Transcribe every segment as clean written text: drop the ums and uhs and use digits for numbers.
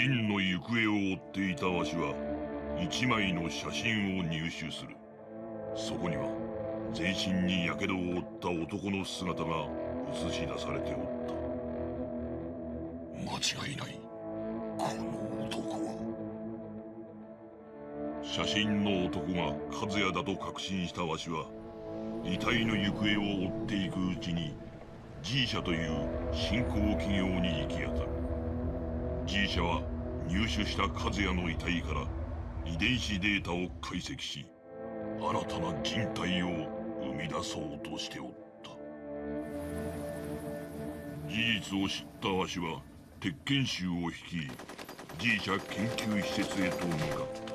ジンの行方を追っていたわしは一枚の写真を入手する。そこには全身に火傷を負った男の姿が映し出されておった。間違いない、この男は。写真の男が和也だと確信したわしは、遺体の行方を追っていくうちに G 社という新興企業に行き当たる。 G 社は入手した和也の遺体から遺伝子データを解析し、新たな人体を生み出そうとしておった。事実を知ったわしは鉄拳衆を率い G 社研究施設へと向かった。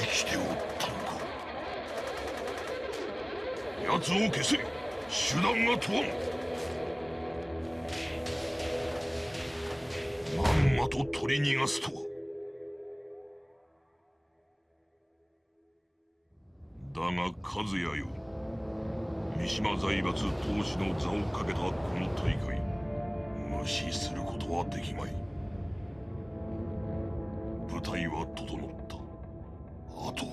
生きておったのか。奴を消せ。手段が問わん。まんまと取り逃がすとは。だが和也よ、三島財閥当主の座をかけたこの大会、無視することはできまい。舞台は整った。あとは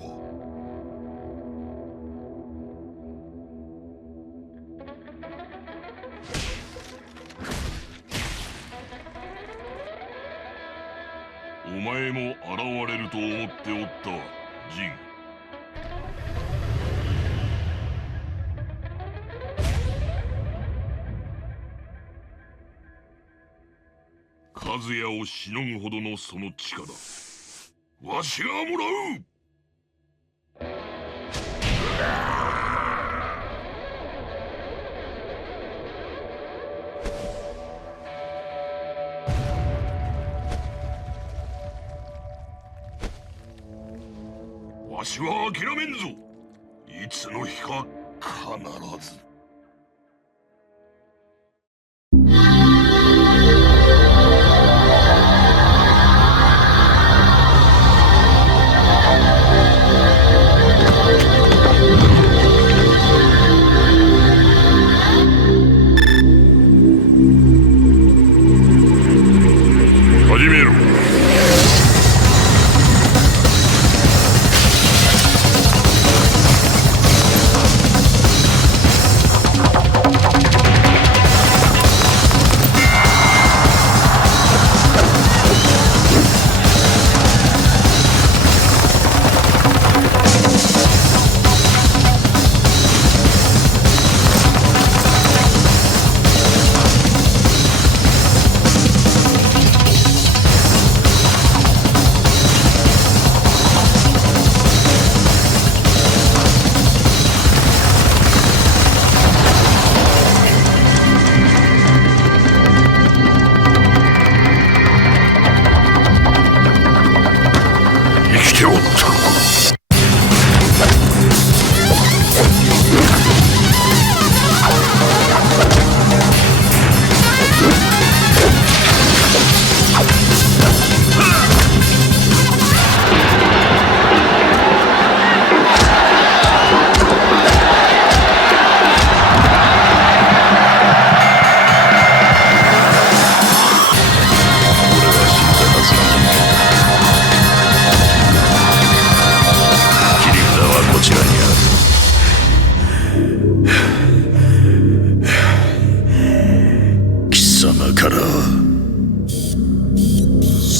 お前も現れると思っておったわ、ジン。和也をしのぐほどのその力、わしがもらう。わしは諦めんぞ。いつの日か必ず。始めろ。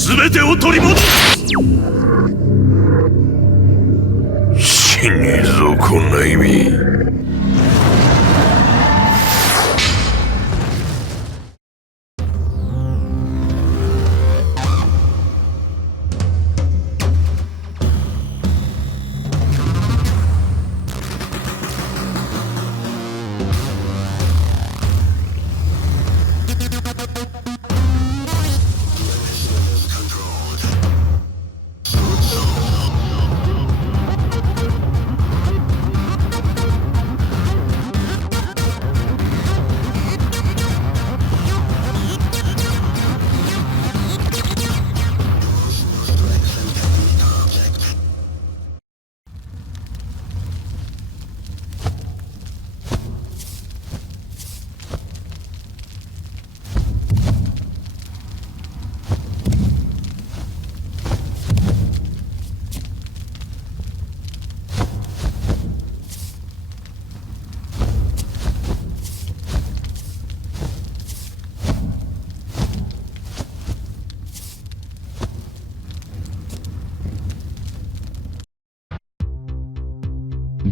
全てを取り戻す。死ねえぞこんな意味。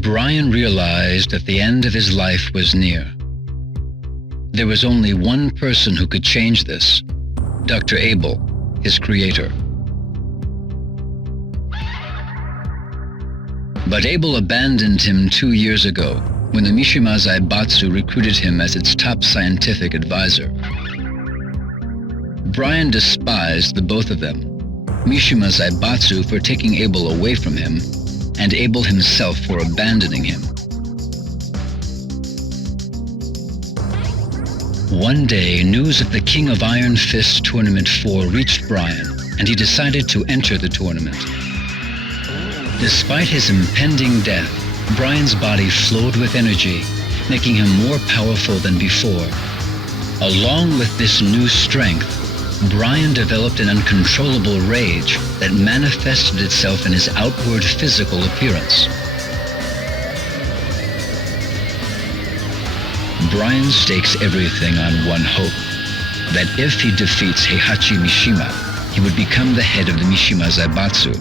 Bryan realized that the end of his life was near. There was only one person who could change this, Dr. Abel, his creator. But Abel abandoned him 2 years ago when the Mishima Zaibatsu recruited him as its top scientific advisor. Bryan despised the both of them, Mishima Zaibatsu for taking Abel away from him, and Abel himself for abandoning him. One day, news of the King of Iron Fist Tournament 4 reached Bryan, and he decided to enter the tournament. Despite his impending death, Bryan's body flowed with energy, making him more powerful than before. Along with this new strength, Bryan developed an uncontrollable rage that manifested itself in his outward physical appearance. Bryan stakes everything on one hope, that if he defeats Heihachi Mishima, he would become the head of the Mishima Zaibatsu.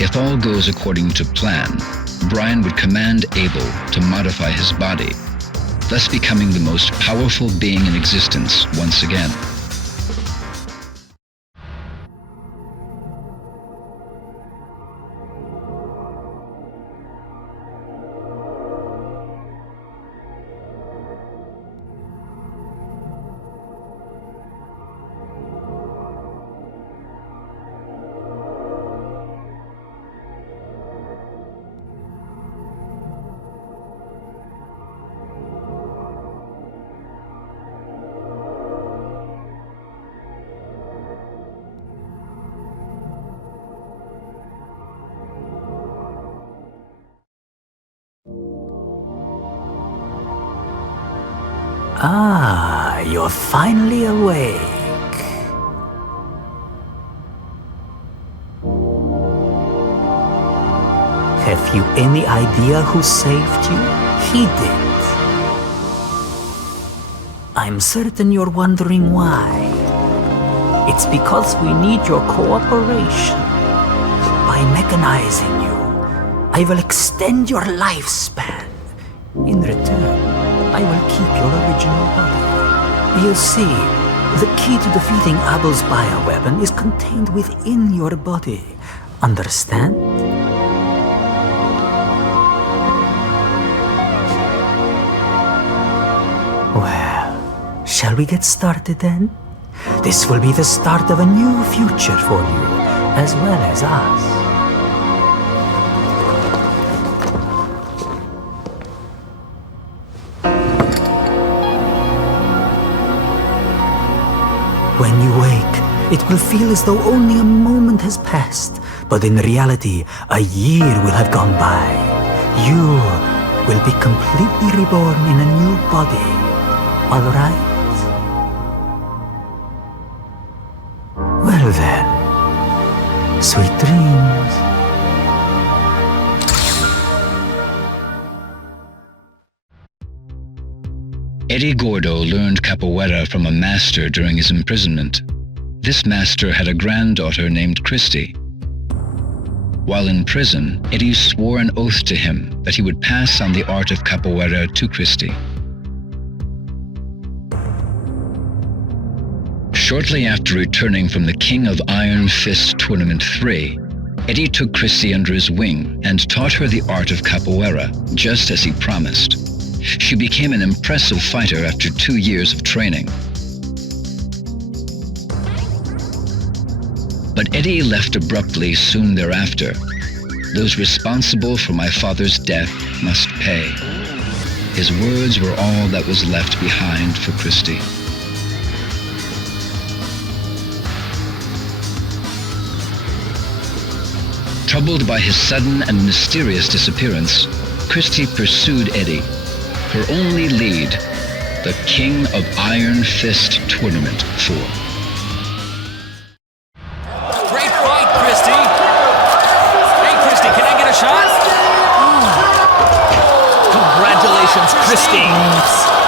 If all goes according to plan, Bryan would command Abel to modify his body, thus becoming the most powerful being in existence once again. Ah, you're finally awake. Have you any idea who saved you? He did. I'm certain you're wondering why. It's because we need your cooperation. By mechanizing you, I will extend your lifespan. In return, I will keep your original body. You see, the key to defeating Abel's bioweapon is contained within your body. Understand? Well, shall we get started then? This will be the start of a new future for you, as well as us. When you wake, it will feel as though only a moment has passed, but in reality, a year will have gone by. You will be completely reborn in a new body, all right? Well then, sweet dreams. Eddie Gordo learned capoeira from a master during his imprisonment. This master had a granddaughter named Christie. While in prison, Eddie swore an oath to him that he would pass on the art of capoeira to Christie. Shortly after returning from the King of Iron Fist Tournament 3, Eddie took Christie under his wing and taught her the art of capoeira, just as he promised. She became an impressive fighter after 2 years of training. But Eddie left abruptly soon thereafter. Those responsible for my father's death must pay. His words were all that was left behind for Christie. Troubled by his sudden and mysterious disappearance, Christie pursued Eddie. Her only lead, the King of Iron Fist Tournament 4. Great fight, Christie! Hey, Christie, can I get a shot? Congratulations, Christie!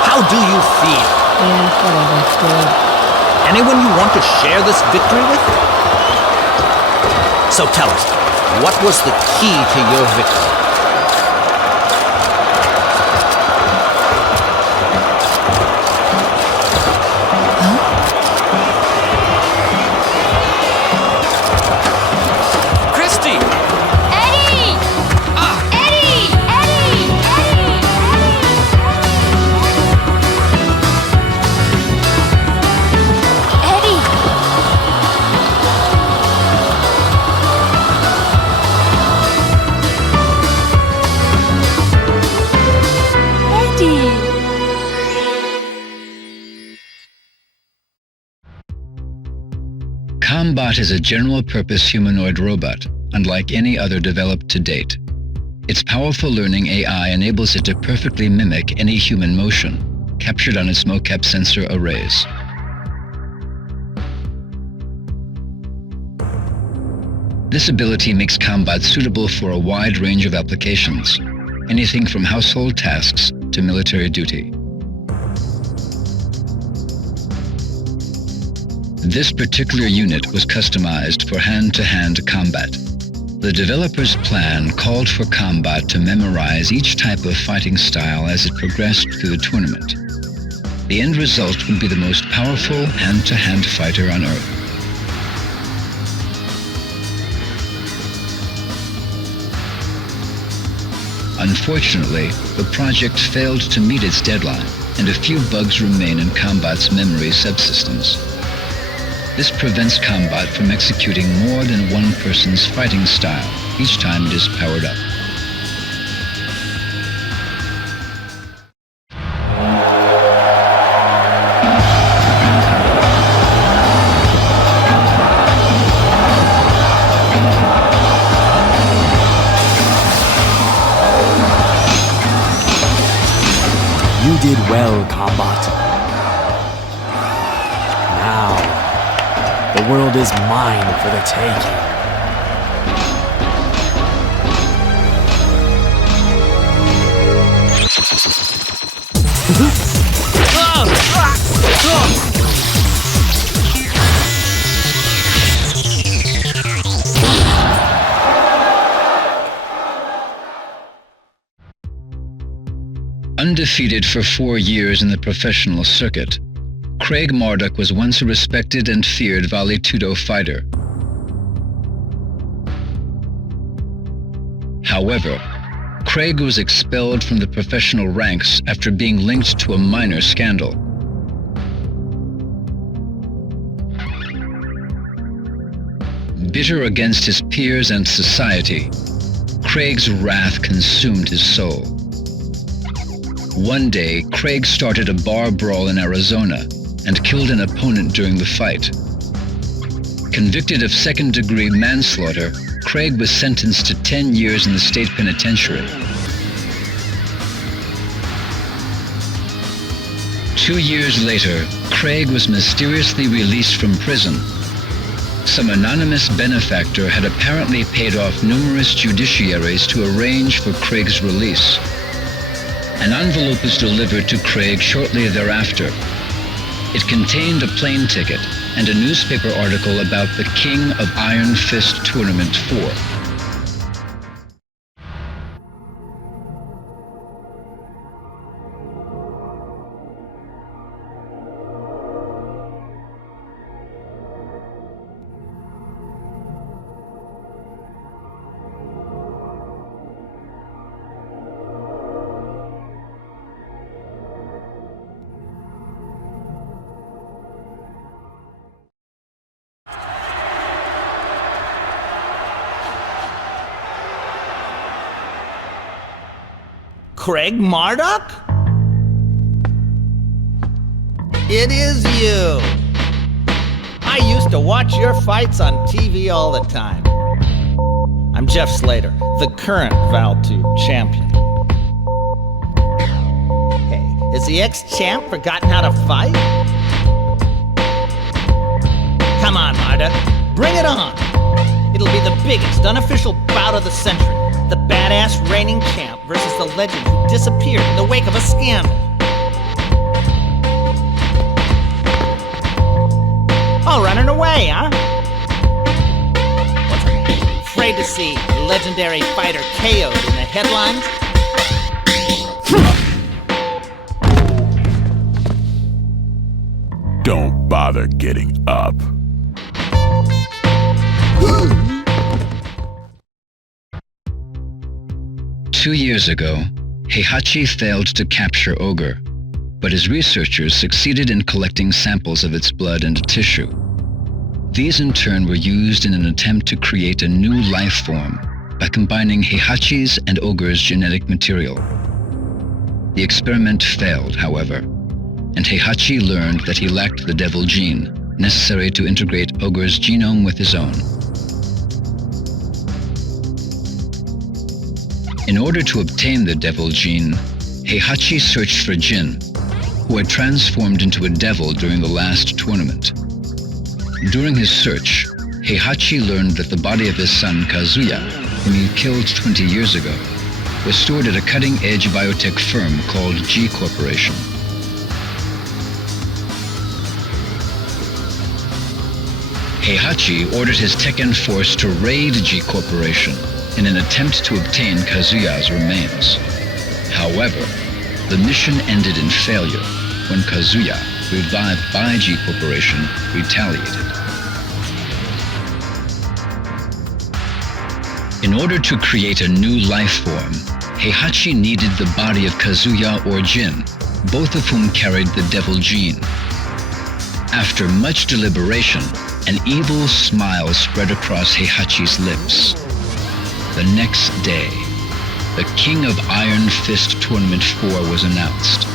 How do you feel? Anyone you want to share this victory with? So tell us, what was the key to your victory? Combot is a general-purpose humanoid robot, unlike any other developed to date. Its powerful learning AI enables it to perfectly mimic any human motion, captured on its mocap sensor arrays. This ability makes Combot suitable for a wide range of applications, anything from household tasks to military duty. This particular unit was customized for hand-to-hand combat. The developer's plan called for Combot to memorize each type of fighting style as it progressed through the tournament. The end result would be the most powerful hand-to-hand fighter on Earth. Unfortunately, the project failed to meet its deadline, and a few bugs remain in Combot's memory subsystems. This prevents Combot from executing more than one person's fighting style each time it is powered up. You did well, Combot. Now, the world is mine for the taking. Undefeated for 4 years in the professional circuit, Craig Marduk was once a respected and feared Vale Tudo fighter. However, Craig was expelled from the professional ranks after being linked to a minor scandal. Bitter against his peers and society, Craig's wrath consumed his soul. One day, Craig started a bar brawl in Arizona and killed an opponent during the fight. Convicted of second-degree manslaughter, Craig was sentenced to 10 years in the state penitentiary. 2 years later, Craig was mysteriously released from prison. Some anonymous benefactor had apparently paid off numerous judiciaries to arrange for Craig's release. An envelope was delivered to Craig shortly thereafter. It contained a plane ticket and a newspaper article about the King of Iron Fist Tournament 4. Craig Marduk? It is you! I used to watch your fights on TV all the time. I'm Jeff Slater, the current Val2 champion. Hey, has the ex-champ forgotten how to fight? Come on, Marduk, bring it on! It'll be the biggest unofficial bout of the century. The badass reigning champ versus the legend who disappeared in the wake of a scandal. All running away, huh? What's afraid to see legendary fighter KO'd in the headlines? Don't bother getting up. 2 years ago, Heihachi failed to capture Ogre, but his researchers succeeded in collecting samples of its blood and tissue. These in turn were used in an attempt to create a new life form by combining Heihachi's and Ogre's genetic material. The experiment failed, however, and Heihachi learned that he lacked the devil gene, necessary to integrate Ogre's genome with his own. In order to obtain the devil gene, Heihachi searched for Jin, who had transformed into a devil during the last tournament. During his search, Heihachi learned that the body of his son Kazuya, whom he killed 20 years ago, was stored at a cutting-edge biotech firm called G Corporation. Heihachi ordered his Tekken force to raid G Corporation in an attempt to obtain Kazuya's remains. However, the mission ended in failure when Kazuya, revived by G Corporation, retaliated. In order to create a new life form, Heihachi needed the body of Kazuya or Jin, both of whom carried the devil gene. After much deliberation, an evil smile spread across Heihachi's lips. The next day, the King of Iron Fist Tournament 4 was announced.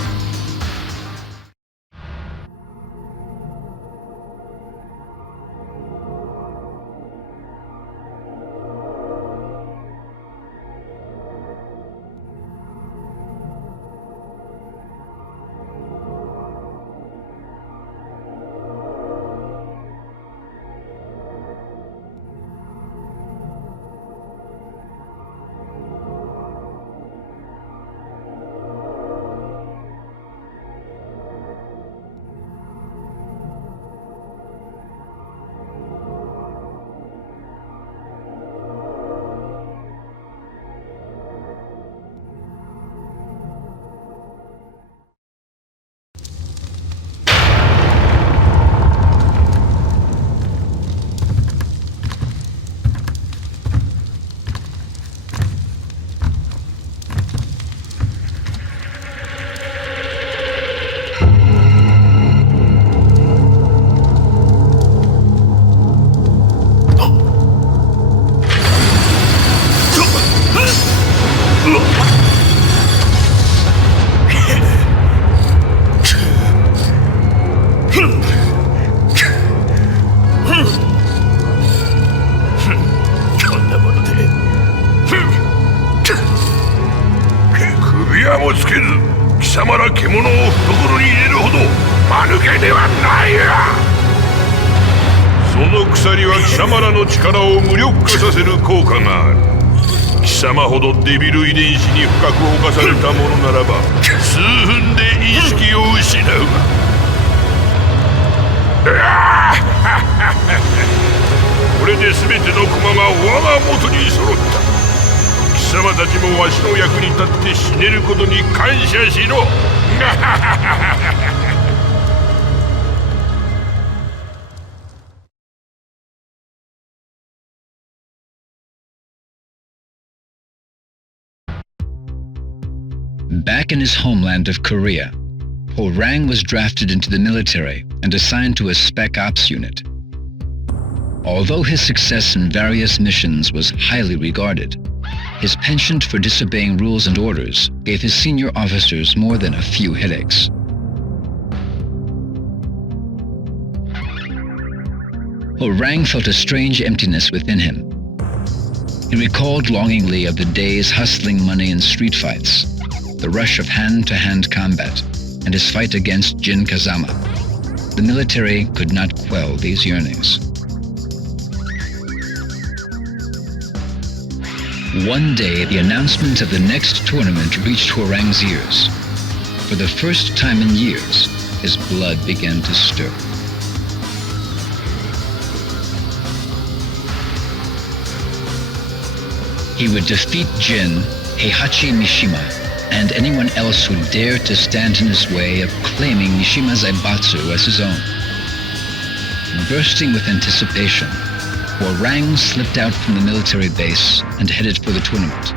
デビル遺伝子に深く侵されたものならば数分で意識を失うこれで全ての駒が我が元に揃った貴様たちもわしの役に立って死ねることに感謝しろBack in his homeland of Korea, Hwoarang was drafted into the military and assigned to a Spec Ops unit. Although his success in various missions was highly regarded, his penchant for disobeying rules and orders gave his senior officers more than a few headaches. Hwoarang felt a strange emptiness within him. He recalled longingly of the days hustling money in street fights, the rush of hand-to-hand combat, and his fight against Jin Kazama. The military could not quell these yearnings. One day, the announcement of the next tournament reached Hwoarang's ears. For the first time in years, his blood began to stir. He would defeat Jin, Heihachi Mishima, and anyone else who dared to stand in his way of claiming Mishima Zaibatsu as his own. Bursting with anticipation, Hwoarang slipped out from the military base and headed for the tournament.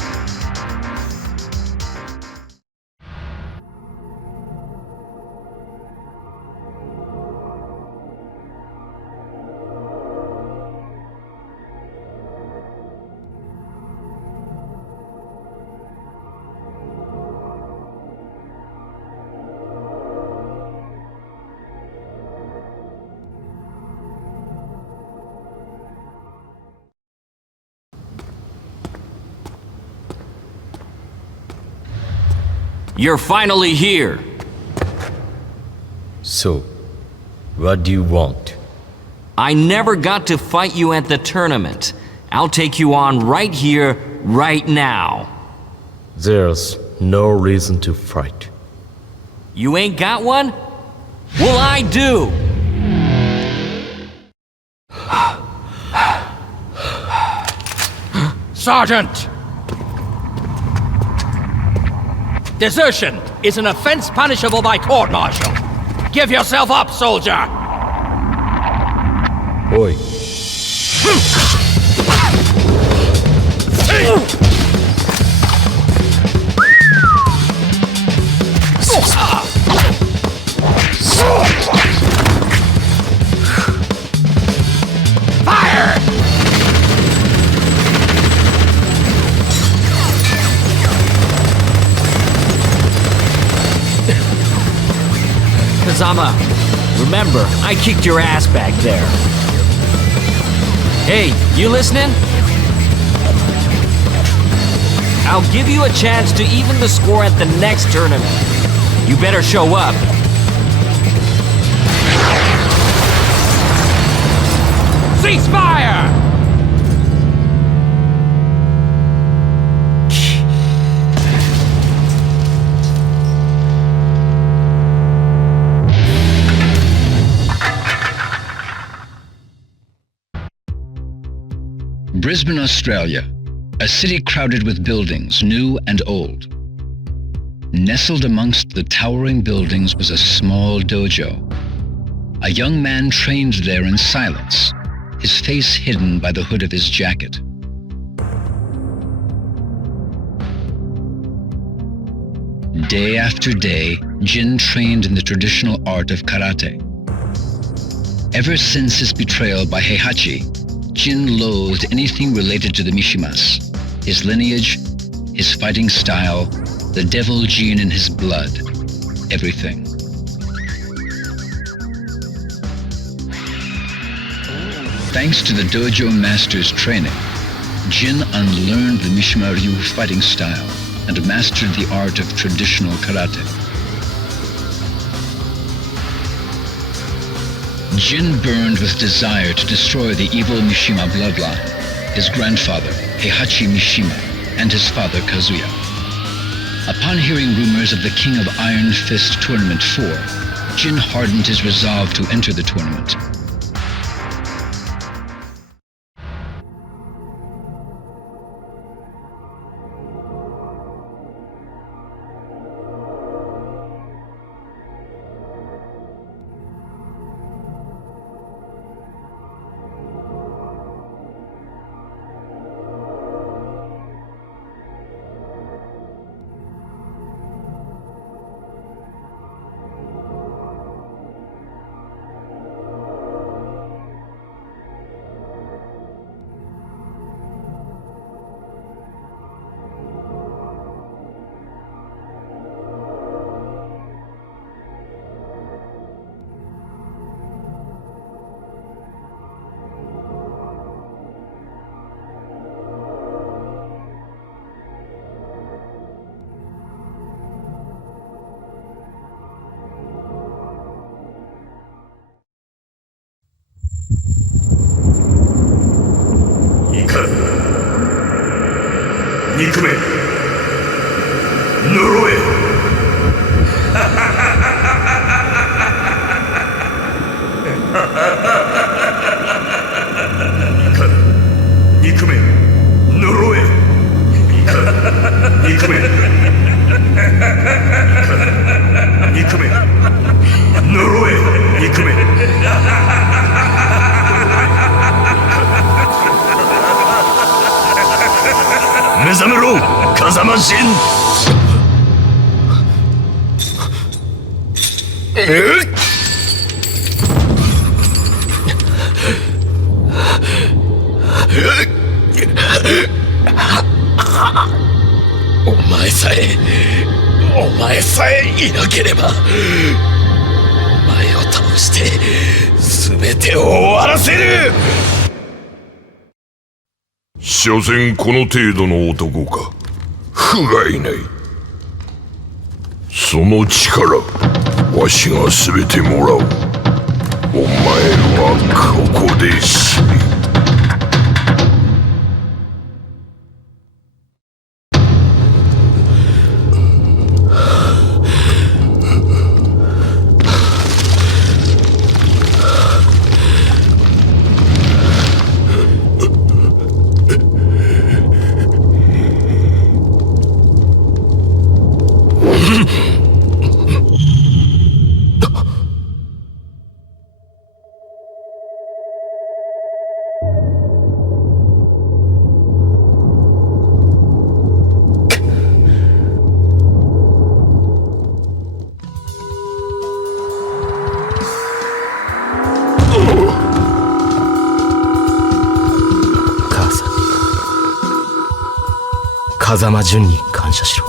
You're finally here. So, what do you want? I never got to fight you at the tournament. I'll take you on right here, right now. There's no reason to fight. You ain't got one? Well, I do! Sergeant! Desertion is an offense punishable by court-martial. Give yourself up, soldier! Oi. Fire! Kazama, remember, I kicked your ass back there. Hey, you listening? I'll give you a chance to even the score at the next tournament. You better show up. Ceasefire! Brisbane, Australia, a city crowded with buildings, new and old. Nestled amongst the towering buildings was a small dojo. A young man trained there in silence, his face hidden by the hood of his jacket. Day after day, Jin trained in the traditional art of karate. Ever since his betrayal by Heihachi, Jin loathed anything related to the Mishimas, his lineage, his fighting style, the devil gene in his blood, everything. Thanks to the dojo master's training, Jin unlearned the Mishima Ryu fighting style and mastered the art of traditional karate. Jin burned with desire to destroy the evil Mishima bloodline, his grandfather, Heihachi Mishima, and his father, Kazuya. Upon hearing rumors of the King of Iron Fist Tournament 4, Jin hardened his resolve to enter the tournament.所詮この程度の男か。不甲斐ない。その力わしが全てもらう。お前はここで死ね。風間純に感謝しろ。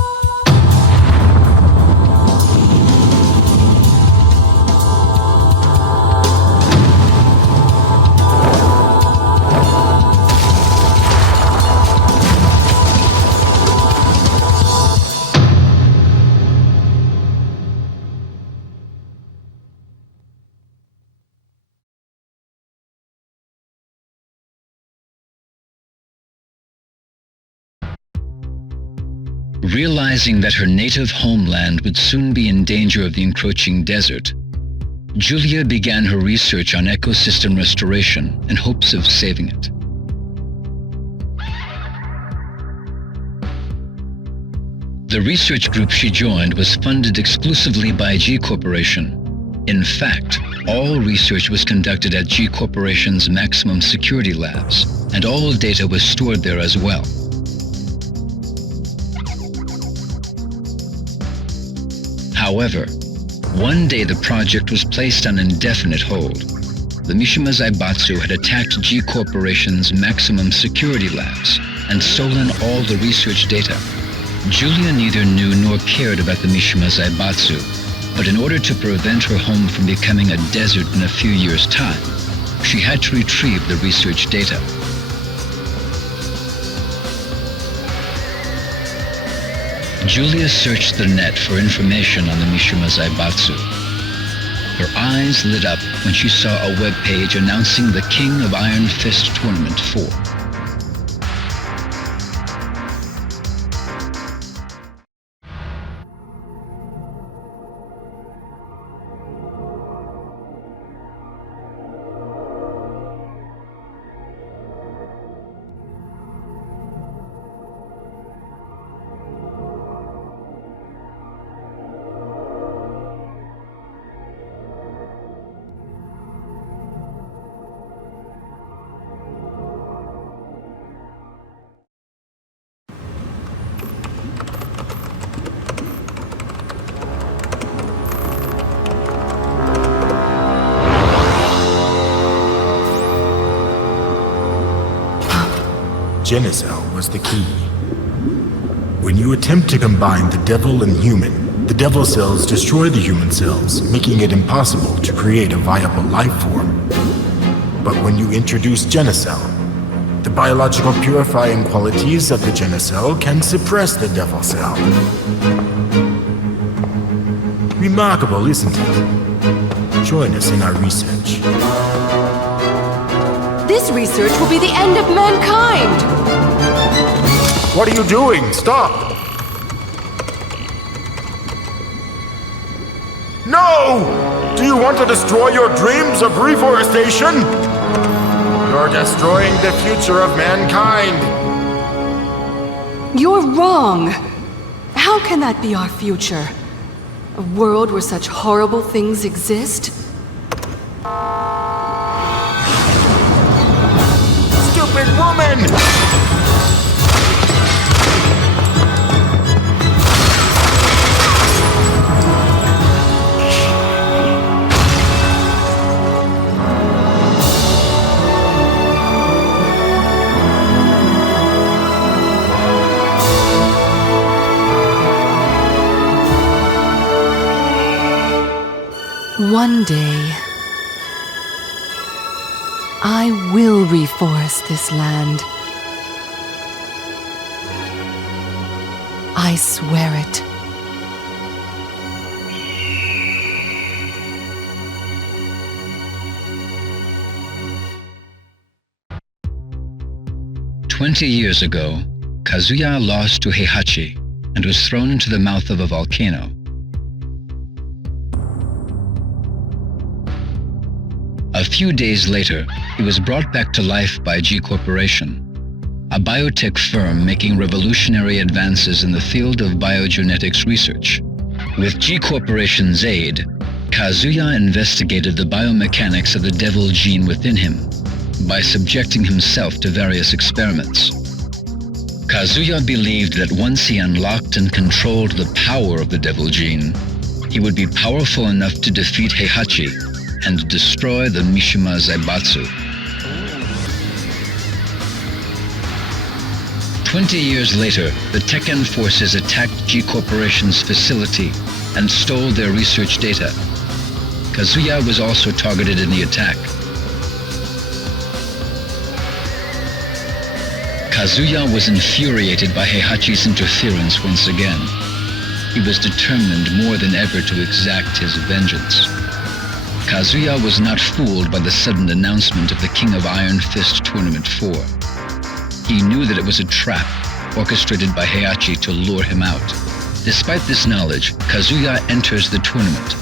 Realizing that her native homeland would soon be in danger of the encroaching desert, Julia began her research on ecosystem restoration in hopes of saving it. The research group she joined was funded exclusively by G Corporation. In fact, all research was conducted at G Corporation's maximum security labs, and all data was stored there as well. However, one day the project was placed on indefinite hold. The Mishima Zaibatsu had attacked G Corporation's maximum security labs and stolen all the research data. Julia neither knew nor cared about the Mishima Zaibatsu, but in order to prevent her home from becoming a desert in a few years' time, she had to retrieve the research data. Julia searched the net for information on the Mishima Zaibatsu. Her eyes lit up when she saw a web page announcing the King of Iron Fist Tournament 4. Genicell was the key. When you attempt to combine the devil and human, the devil cells destroy the human cells, making it impossible to create a viable life form. But when you introduce Genicell, the biological purifying qualities of the Genicell can suppress the devil cell. Remarkable, isn't it? Join us in our research. This research will be the end of mankind! What are you doing? Stop! No! Do you want to destroy your dreams of reforestation? You're destroying the future of mankind! You're wrong! How can that be our future? A world where such horrible things exist? Stupid woman! One day, I will reforest this land. I swear it. 20 years ago, Kazuya lost to Heihachi and was thrown into the mouth of a volcano. A few days later, he was brought back to life by G Corporation, a biotech firm making revolutionary advances in the field of biogenetics research. With G Corporation's aid, Kazuya investigated the biomechanics of the devil gene within him by subjecting himself to various experiments. Kazuya believed that once he unlocked and controlled the power of the devil gene, he would be powerful enough to defeat Heihachi and destroy the Mishima Zaibatsu. 20 years later, the Tekken forces attacked G Corporation's facility and stole their research data. Kazuya was also targeted in the attack. Kazuya was infuriated by Heihachi's interference once again. He was determined more than ever to exact his vengeance. Kazuya was not fooled by the sudden announcement of the King of Iron Fist Tournament 4. He knew that it was a trap orchestrated by Heihachi to lure him out. Despite this knowledge, Kazuya enters the tournament.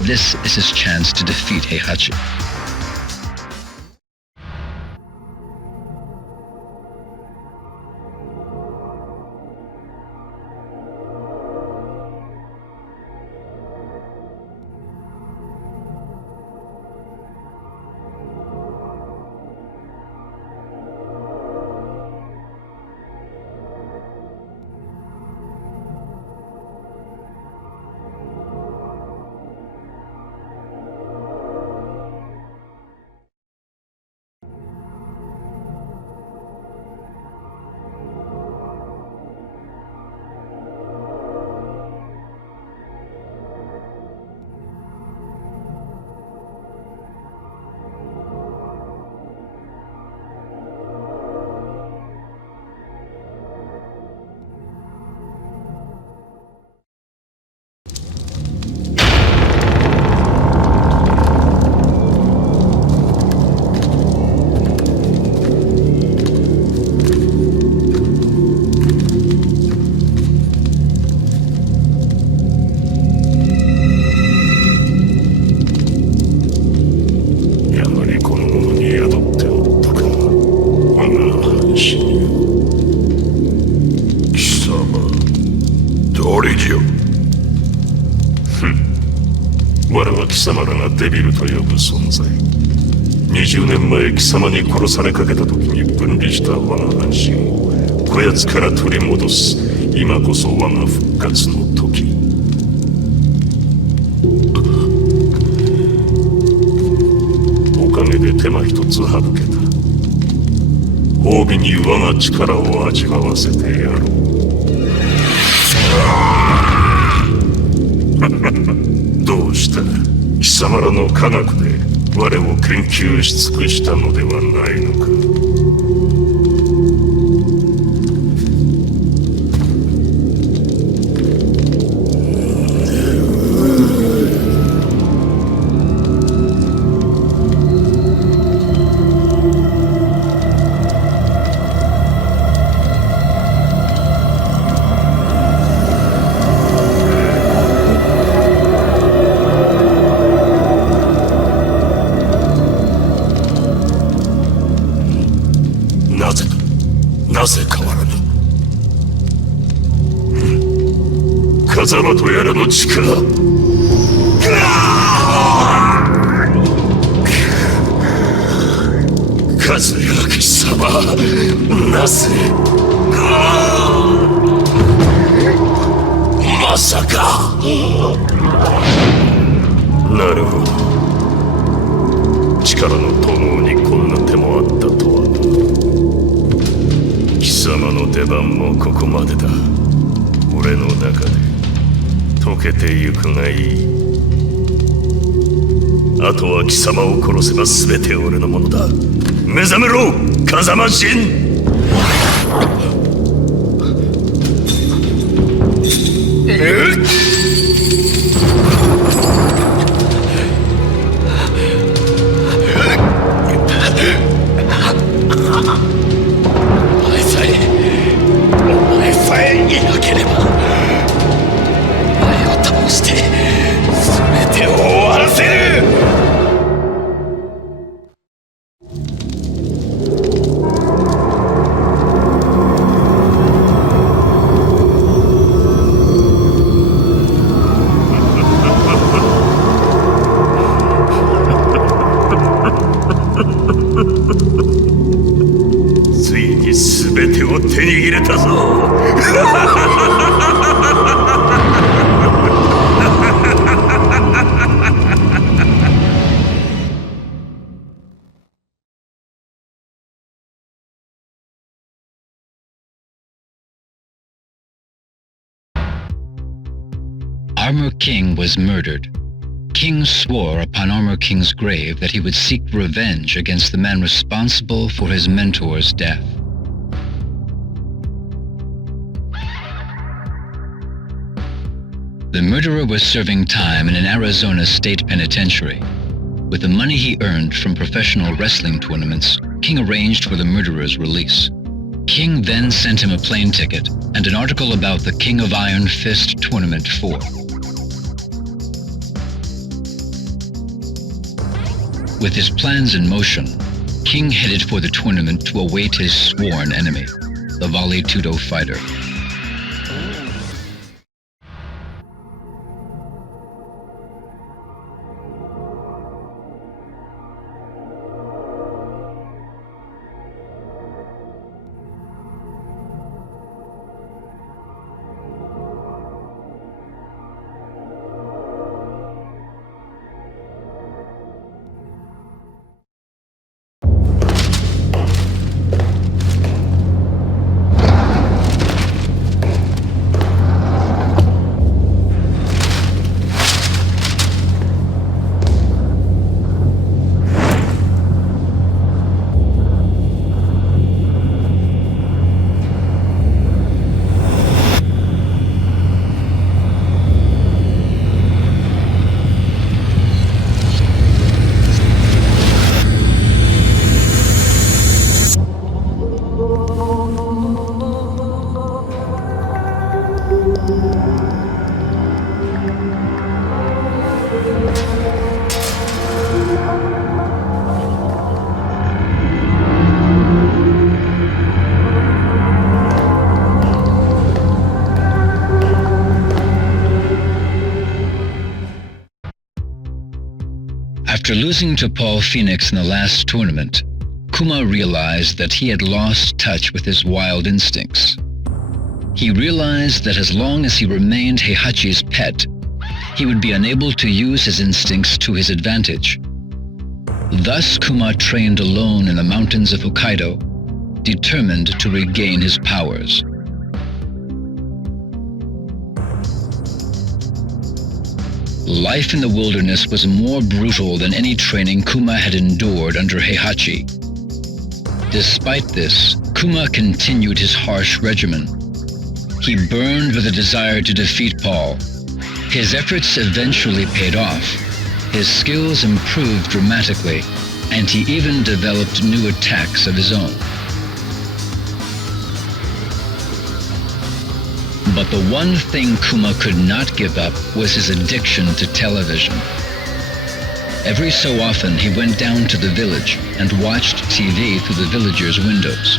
This is his chance to defeat Heihachi.20年前貴様に殺されかけた時に分離した我が半身をこやつから取り戻す。今こそ我が復活の時。おかげで手間一つ省けた。褒美に我が力を味わわせてやろう。どうした？貴様らの科学で我を研究し尽くしたのではないのか。なぜ変わらぬ。風間とやらの力。和明様、なぜ。まさか。なるほど。力の統合にこんな手もあったとは。貴様の出番もここまでだ。俺の中で溶けてゆくがいい。あとは貴様を殺せば全て俺のものだ。目覚めろ、風間陣。手に入れたぞ。Armor King was murdered. King swore upon Armor King's grave that he would seek revenge against the man responsible for his mentor's death. The murderer was serving time in an Arizona state penitentiary. With the money he earned from professional wrestling tournaments, King arranged for the murderer's release. King then sent him a plane ticket and an article about the King of Iron Fist Tournament 4. With his plans in motion, King headed for the tournament to await his sworn enemy, the Vale Tudo fighter. After losing to Paul Phoenix in the last tournament, Kuma realized that he had lost touch with his wild instincts. He realized that as long as he remained Heihachi's pet, he would be unable to use his instincts to his advantage. Thus Kuma trained alone in the mountains of Hokkaido, determined to regain his powers. Life in the wilderness was more brutal than any training Kuma had endured under Heihachi. Despite this, Kuma continued his harsh regimen. He burned with a desire to defeat Paul. His efforts eventually paid off. His skills improved dramatically, and he even developed new attacks of his own. But the one thing Kuma could not give up was his addiction to television. Every so often he went down to the village and watched TV through the villagers' windows.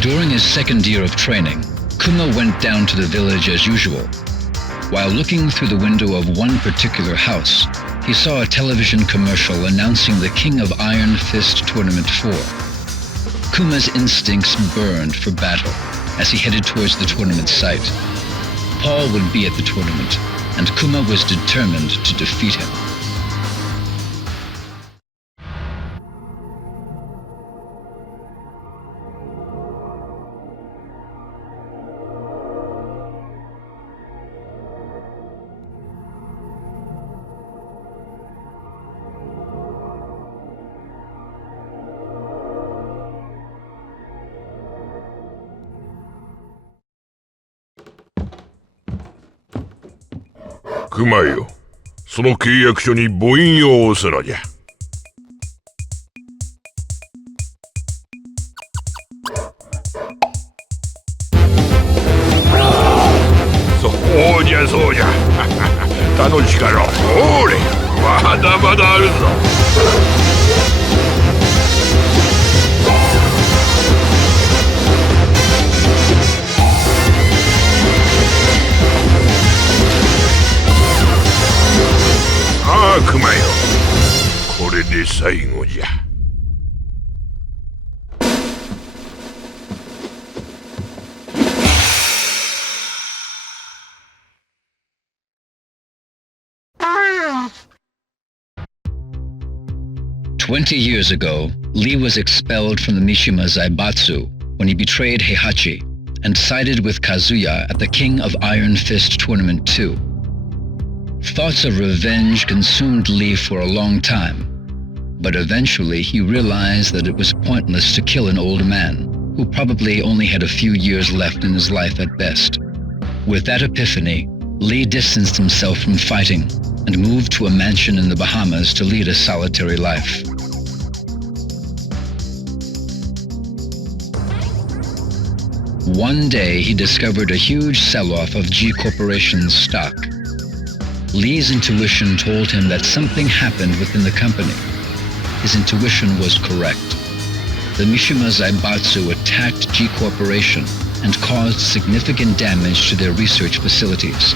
During his second year of training, Kuma went down to the village as usual. While looking through the window of one particular house, he saw a television commercial announcing the King of Iron Fist Tournament 4. Kuma's instincts burned for battle as he headed towards the tournament site. Paul would be at the tournament, and Kuma was determined to defeat him. Kumaよ、その契約書に母印を押すのじゃ。そうじゃそうじゃ。楽しかろう。おれ、まだまだあるぞ。さあ、熊よ。これで最後じゃ。20 years ago, Lee was expelled from the Mishima Zaibatsu when he betrayed Heihachi and sided with Kazuya at the King of Iron Fist Tournament 2. Thoughts of revenge consumed Lee for a long time, but eventually he realized that it was pointless to kill an old man who probably only had a few years left in his life at best. With that epiphany, Lee distanced himself from fighting and moved to a mansion in the Bahamas to lead a solitary life. One day, he discovered a huge sell-off of G Corporation's stock. Lee's intuition told him that something happened within the company. His intuition was correct. The Mishima Zaibatsu attacked G Corporation and caused significant damage to their research facilities.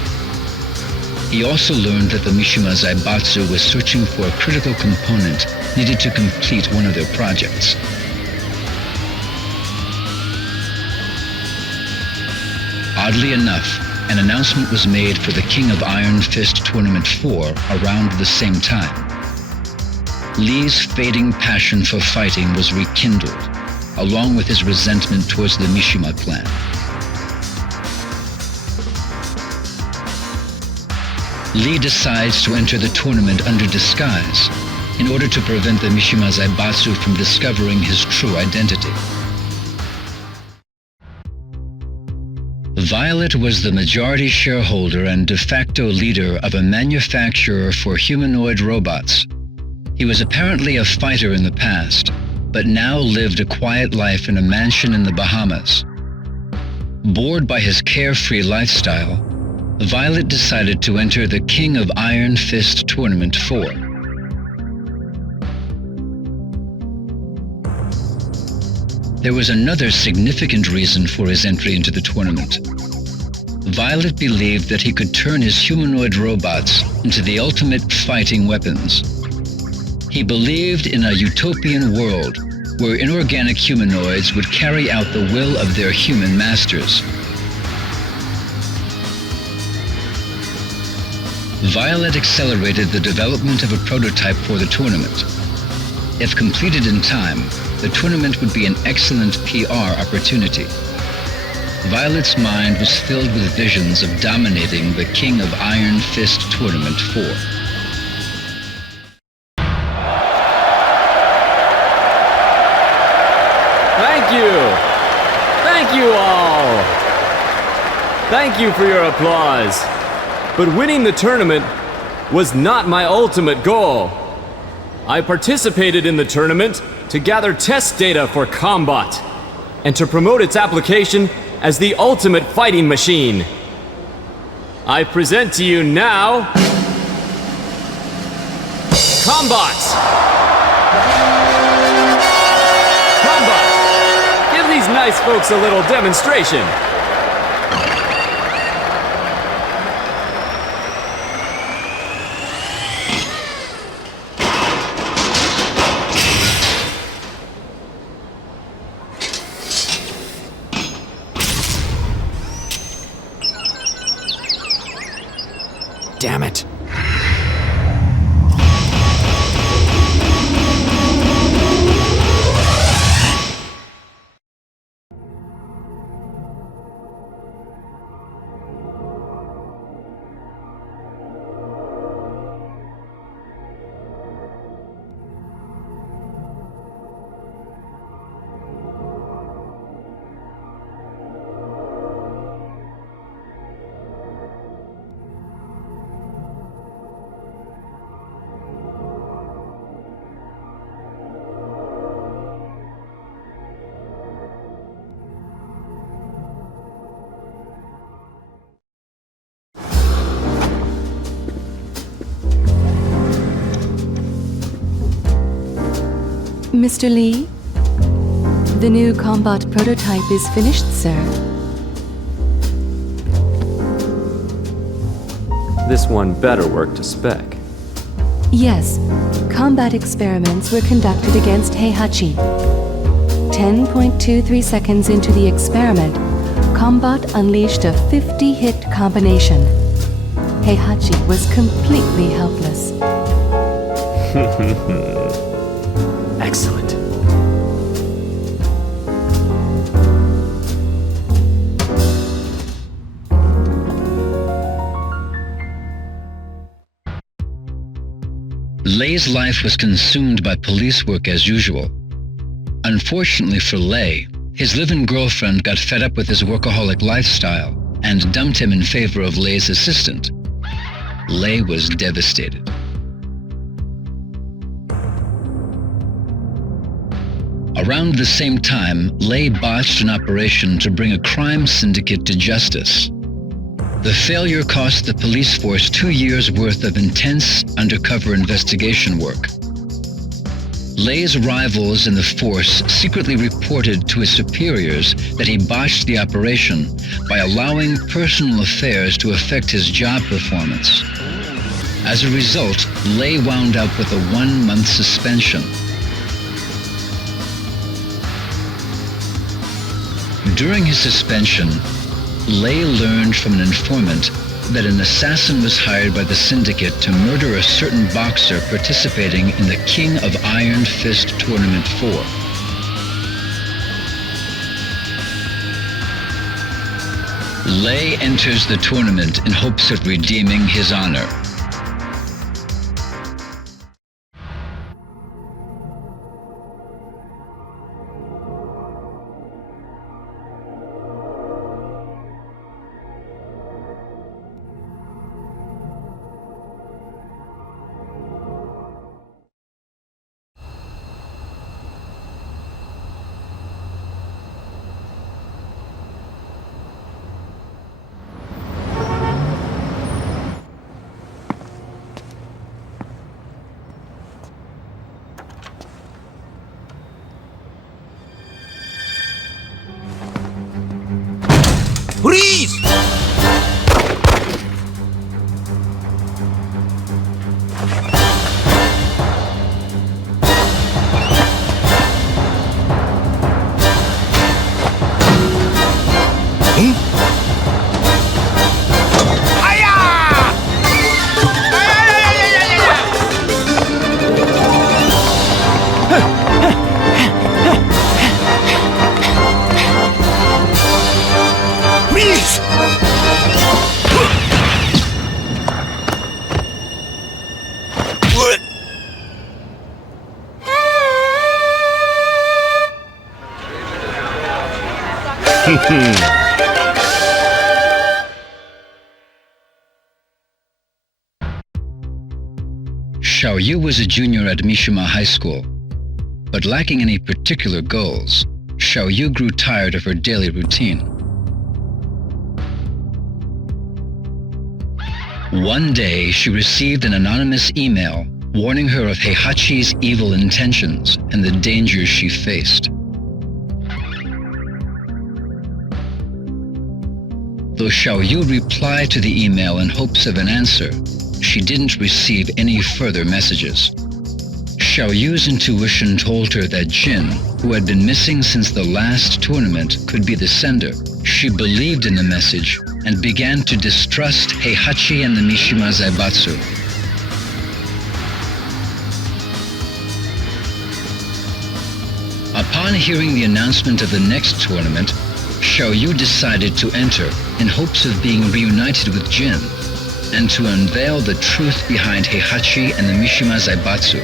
He also learned that the Mishima Zaibatsu was searching for a critical component needed to complete one of their projects. Oddly enough, an announcement was made for the King of Iron Fist Tournament 4 around the same time. Lee's fading passion for fighting was rekindled, along with his resentment towards the Mishima clan. Lee decides to enter the tournament under disguise in order to prevent the Mishima Zaibatsu from discovering his true identity. Violet was the majority shareholder and de facto leader of a manufacturer for humanoid robots. He was apparently a fighter in the past, but now lived a quiet life in a mansion in the Bahamas. Bored by his carefree lifestyle, Violet decided to enter the King of Iron Fist Tournament 4. There was another significant reason for his entry into the tournament. Violet believed that he could turn his humanoid robots into the ultimate fighting weapons. He believed in a utopian world where inorganic humanoids would carry out the will of their human masters. Violet accelerated the development of a prototype for the tournament. If completed in time, the tournament would be an excellent PR opportunity. Violet's mind was filled with visions of dominating the King of Iron Fist Tournament 4. Thank you! Thank you all! Thank you for your applause. But winning the tournament was not my ultimate goal. I participated in the tournament to gather test data for Combot and to promote its application as the ultimate fighting machine. I present to you now Combot! Combot! Give these nice folks a little demonstration. Damn it. Mr. Lee, the new Combot prototype is finished, sir. This one better work to spec. Yes, combat experiments were conducted against Heihachi. 10.23 seconds into the experiment, Combot unleashed a 50-hit combination. Heihachi was completely helpless. Excellent. Lei's life was consumed by police work as usual. Unfortunately for Lei, his live-in girlfriend got fed up with his workaholic lifestyle and dumped him in favor of Lei's assistant. Lei was devastated. Around the same time, Lei botched an operation to bring a crime syndicate to justice. The failure cost the police force 2 years' worth of intense undercover investigation work. Lei's rivals in the force secretly reported to his superiors that he botched the operation by allowing personal affairs to affect his job performance. As a result, Lei wound up with a 1-month suspension. During his suspension, Lei learned from an informant that an assassin was hired by the syndicate to murder a certain boxer participating in the King of Iron Fist Tournament 4. Lei enters the tournament in hopes of redeeming his honor. Freeze! Xiaoyu was a junior at Mishima High School, but lacking any particular goals, Xiaoyu grew tired of her daily routine. One day, she received an anonymous email warning her of Heihachi's evil intentions and the dangers she faced. Though Xiaoyu replied to the email in hopes of an answer, she didn't receive any further messages. Xiaoyu's intuition told her that Jin, who had been missing since the last tournament, could be the sender. She believed in the message and began to distrust Heihachi and the Mishima Zaibatsu. Upon hearing the announcement of the next tournament, Xiaoyu decided to enter in hopes of being reunited with Jin and to unveil the truth behind Heihachi and the Mishima Zaibatsu.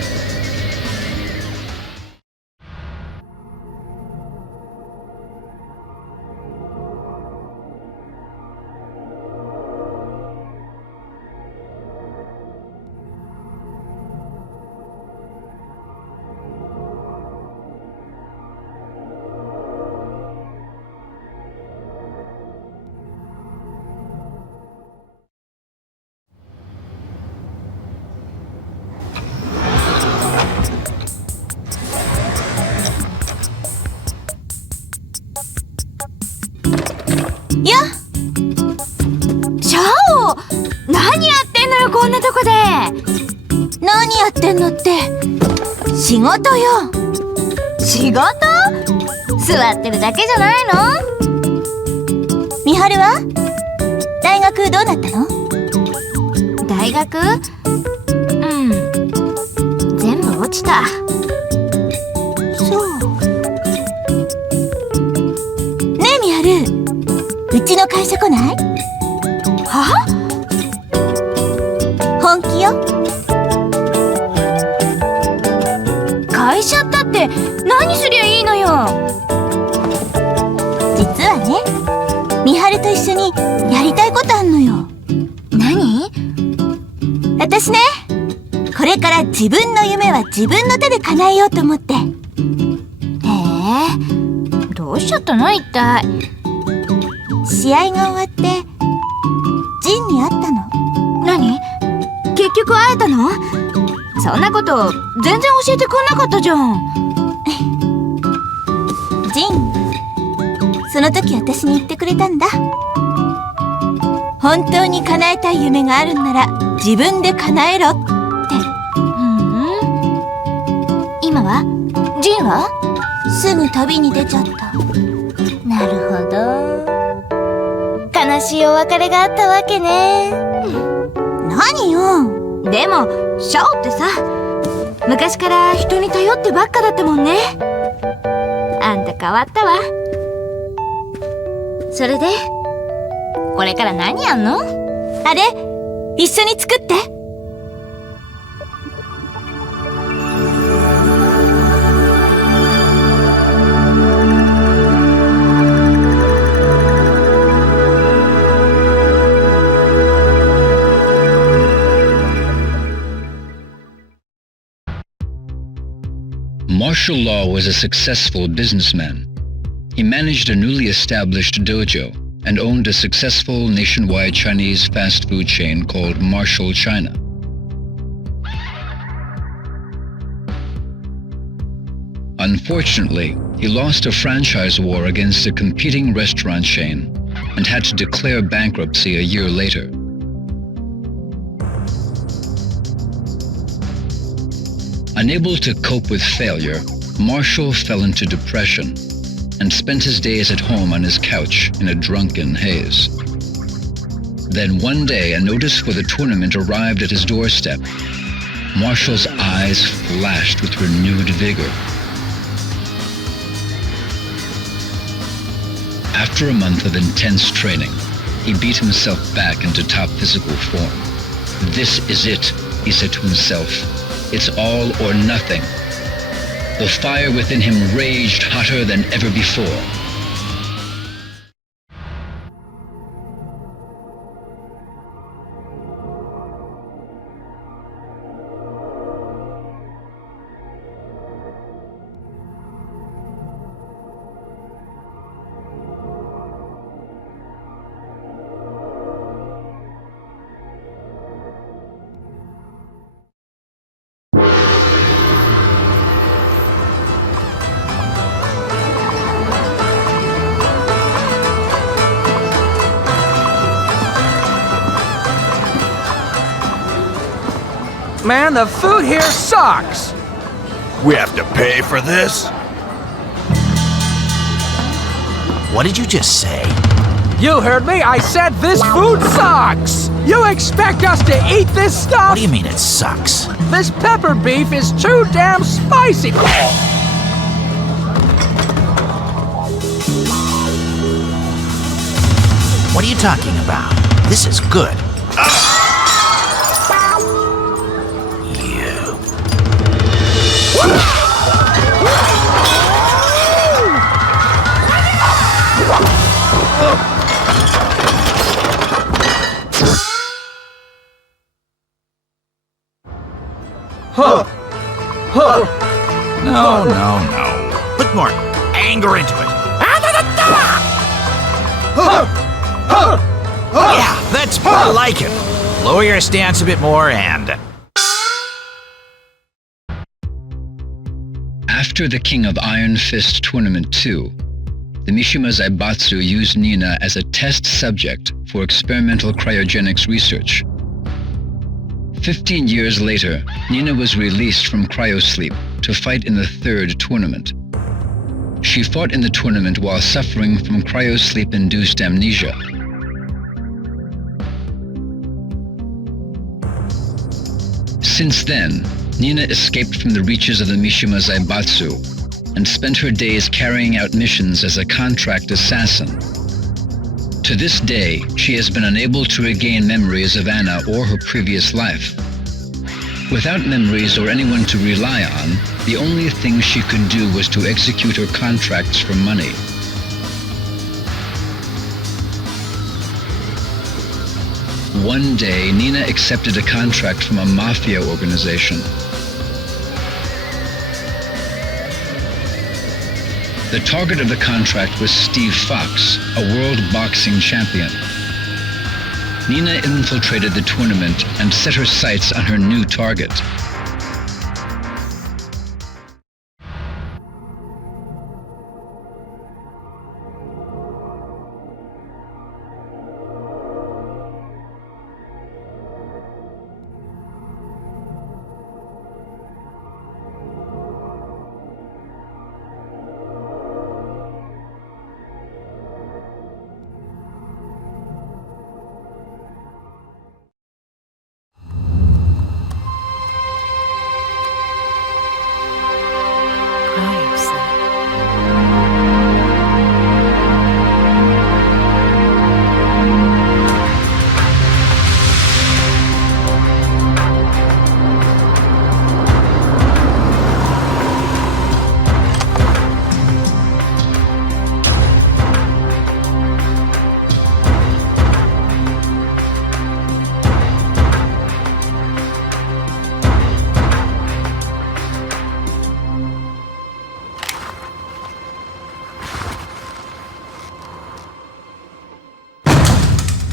やっシャオ、何やってんのよこんなとこで。何やってんのって仕事よ。仕事？座ってるだけじゃないの？みはるは？大学どうなったの？大学？全部落ちた。会社来ない？は？本気よ。会社ったって何すりゃいいのよ。実はね、美晴と一緒にやりたいことあんのよ。何？私ね、これから自分の夢は自分の手で叶えようと思って。へえ、どうしちゃったの一体。試合が終わってジンに会ったの。何？結局会えたの？そんなこと全然教えてくんなかったじゃん。ジン、その時私に言ってくれたんだ。本当に叶えたい夢があるんなら自分で叶えろって。今は？ジンは？すぐ旅に出ちゃった。なるほど。悲しいお別れがあったわけね。何よ。でもシャオってさ、昔から人に頼ってばっかだったもんね。あんた変わったわ。それでこれから何やんの？あれ、一緒に作って。Martial law was a successful businessman. He managed a newly established dojo and owned a successful nationwide Chinese fast food chain called Martial China. Unfortunately, he lost a franchise war against a competing restaurant chain and had to declare bankruptcy a year later. Unable to cope with failure, Marshall fell into depression and spent his days at home on his couch in a drunken haze. Then one day, a notice for the tournament arrived at his doorstep. Marshall's eyes flashed with renewed vigor. After a month of intense training, he beat himself back into top physical form. "This is it," he said to himself. "It's all or nothing." The fire within him raged hotter than ever before. Man, the food here sucks! We have to pay for this? What did you just say? You heard me, I said this food sucks! You expect us to eat this stuff? What do you mean it sucks? This pepper beef is too damn spicy! What are you talking about? This is good. No. Put more anger into it. Yeah, that's more like it. Lower your stance a bit more and... After the King of Iron Fist Tournament 2, the Mishima Zaibatsu used Nina as a test subject for experimental cryogenics research. 15 years later, Nina was released from cryosleep to fight in the third tournament. She fought in the tournament while suffering from cryosleep-induced amnesia. Since then, Nina escaped from the reaches of the Mishima Zaibatsu and spent her days carrying out missions as a contract assassin. To this day, she has been unable to regain memories of Anna or her previous life. Without memories or anyone to rely on, the only thing she could do was to execute her contracts for money. One day, Nina accepted a contract from a mafia organization. The target of the contract was Steve Fox, a world boxing champion. Nina infiltrated the tournament and set her sights on her new target.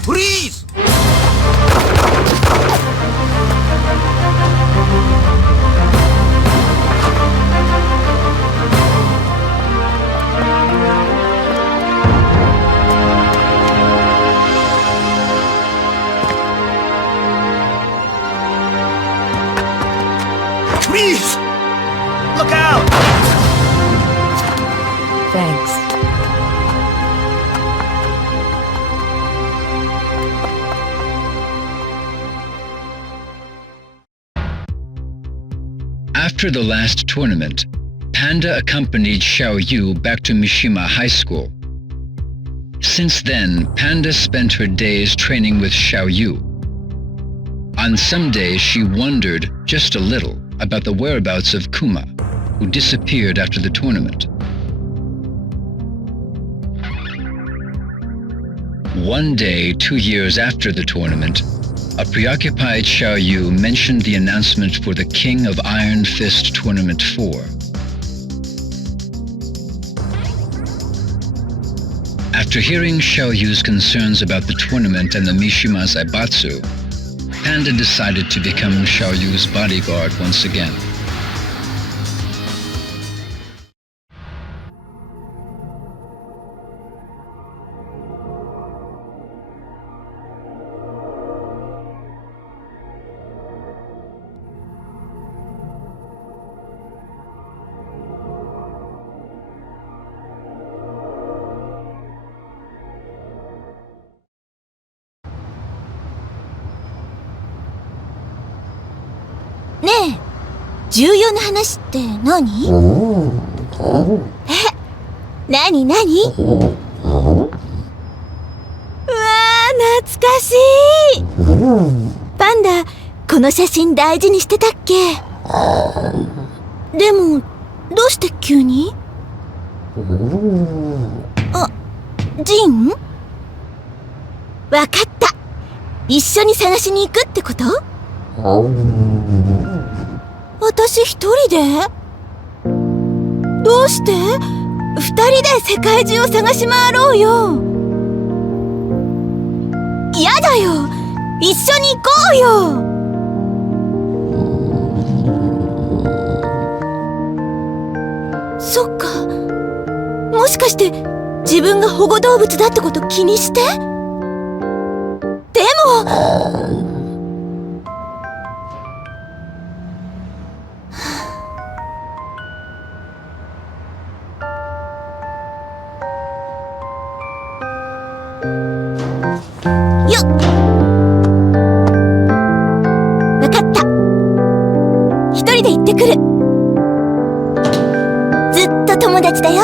Freeze! Freeze! Look out! Thanks. After the last tournament, Panda accompanied Xiaoyu back to Mishima High School. Since then, Panda spent her days training with Xiaoyu. On some days, she wondered just a little about the whereabouts of Kuma, who disappeared after the tournament. One day, 2 years after the tournament, a preoccupied Xiaoyu mentioned the announcement for the King of Iron Fist Tournament 4. After hearing Xiaoyu's concerns about the tournament and the Mishima Zaibatsu, Panda decided to become Xiaoyu's bodyguard once again.ねえ、重要な話って何？え、何？うわー、懐かしい。パンダ、この写真大事にしてたっけ？でも、どうして急に？あ、ジン？わかった。一緒に探しに行くってこと？私一人で？どうして？二人で世界中を探し回ろうよ。やだよ、一緒に行こうよ。そっか、もしかして自分が保護動物だってこと気にして？でもよっ、わかった。一人で行ってくる。ずっと友達だよ。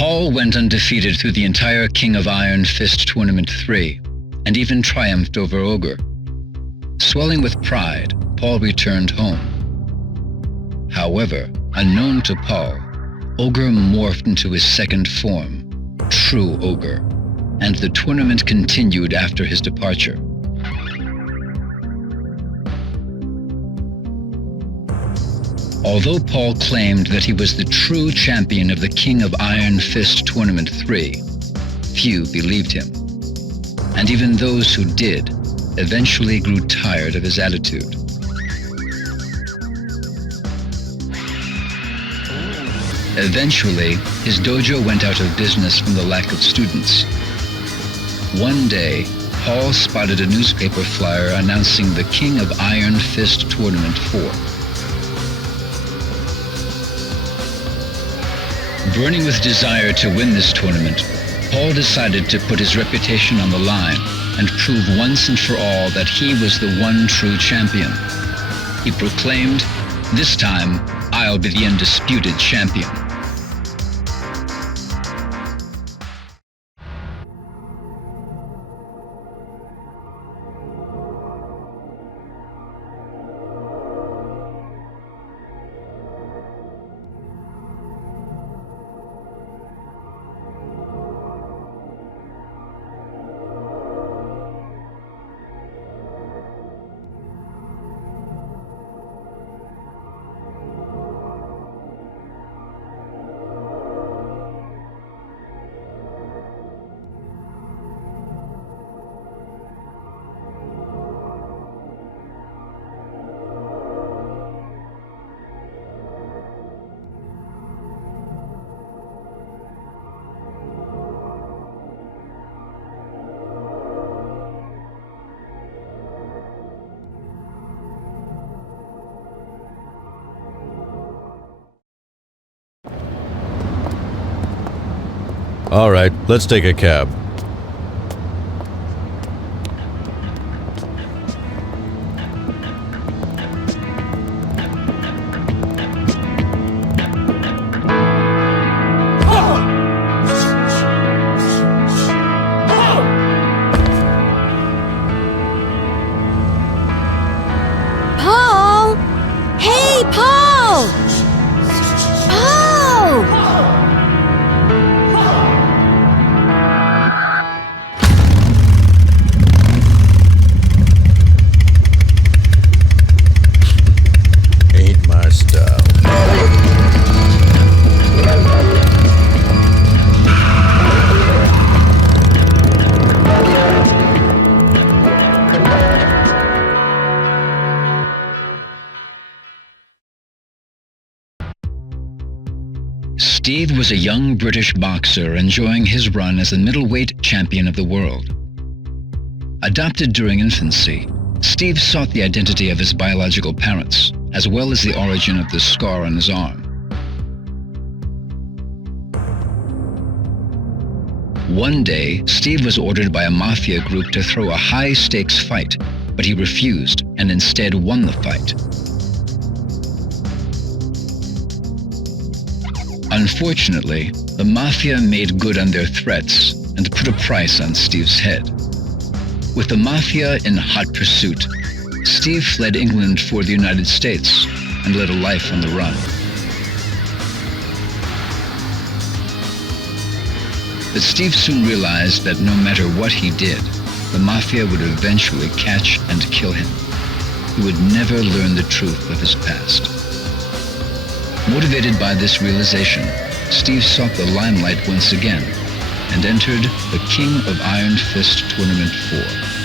Paul went undefeated through the entire King of Iron Fist Tournament 3, and even triumphed over Ogre. Swelling with pride, Paul returned home. However, unknown to Paul, Ogre morphed into his second form, True Ogre, and the tournament continued after his departure. Although Paul claimed that he was the true champion of the King of Iron Fist Tournament 3, few believed him. And even those who did eventually grew tired of his attitude. Eventually, his dojo went out of business from the lack of students. One day, Paul spotted a newspaper flyer announcing the King of Iron Fist Tournament 4. Burning with desire to win this tournament, Paul decided to put his reputation on the line and prove once and for all that he was the one true champion. He proclaimed, "This time, I'll be the undisputed champion." All right, let's take a cab. Paul! Hey, Paul! Paul! Ain't my style. Steve was a young British boxer enjoying his run as the middleweight champion of the world. Adopted during infancy, Steve sought the identity of his biological parents, as well as the origin of the scar on his arm. One day, Steve was ordered by a mafia group to throw a high-stakes fight, but he refused and instead won the fight. Unfortunately, the mafia made good on their threats and put a price on Steve's head. With the mafia in hot pursuit, Steve fled England for the United States and led a life on the run. But Steve soon realized that no matter what he did, the mafia would eventually catch and kill him. He would never learn the truth of his past. Motivated by this realization, Steve sought the limelight once again and entered the King of Iron Fist Tournament 4.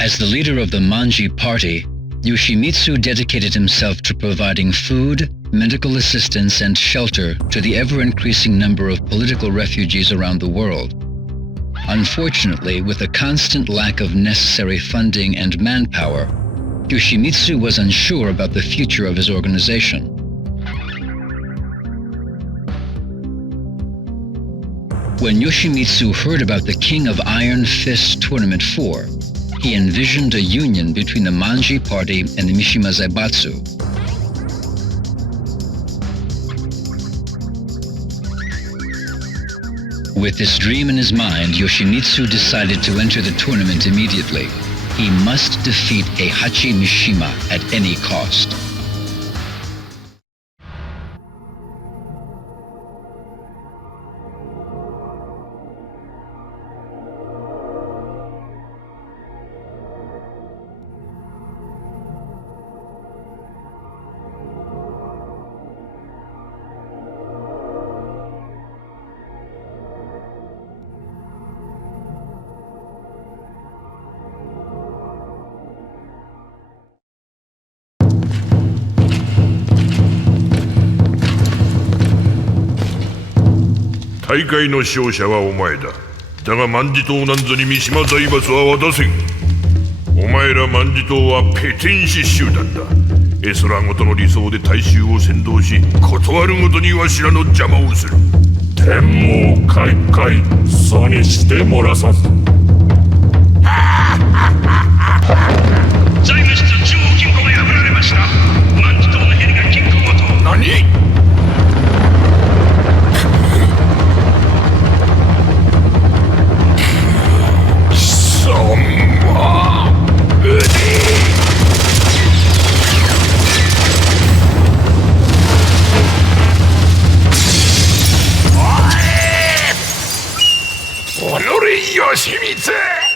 As the leader of the Manji party, Yoshimitsu dedicated himself to providing food, medical assistance, and shelter to the ever-increasing number of political refugees around the world. Unfortunately, with a constant lack of necessary funding and manpower, Yoshimitsu was unsure about the future of his organization. When Yoshimitsu heard about the King of Iron Fist Tournament 4, he envisioned a union between the Manji party and the Mishima Zaibatsu. With this dream in his mind, Yoshimitsu decided to enter the tournament immediately. He must defeat Heihachi Mishima at any cost.大会の勝者はお前だ。だが万事島なんぞに三島財閥は渡せん。お前ら万事島はペテン師集団だ。絵空ごとの理想で大衆を先導し、断るごとにわしらの邪魔をする。天網開会、そうにしてもらさず。財務室中央金庫が破られました。万事島のヘリが金庫ごと。何？おのれ、吉光！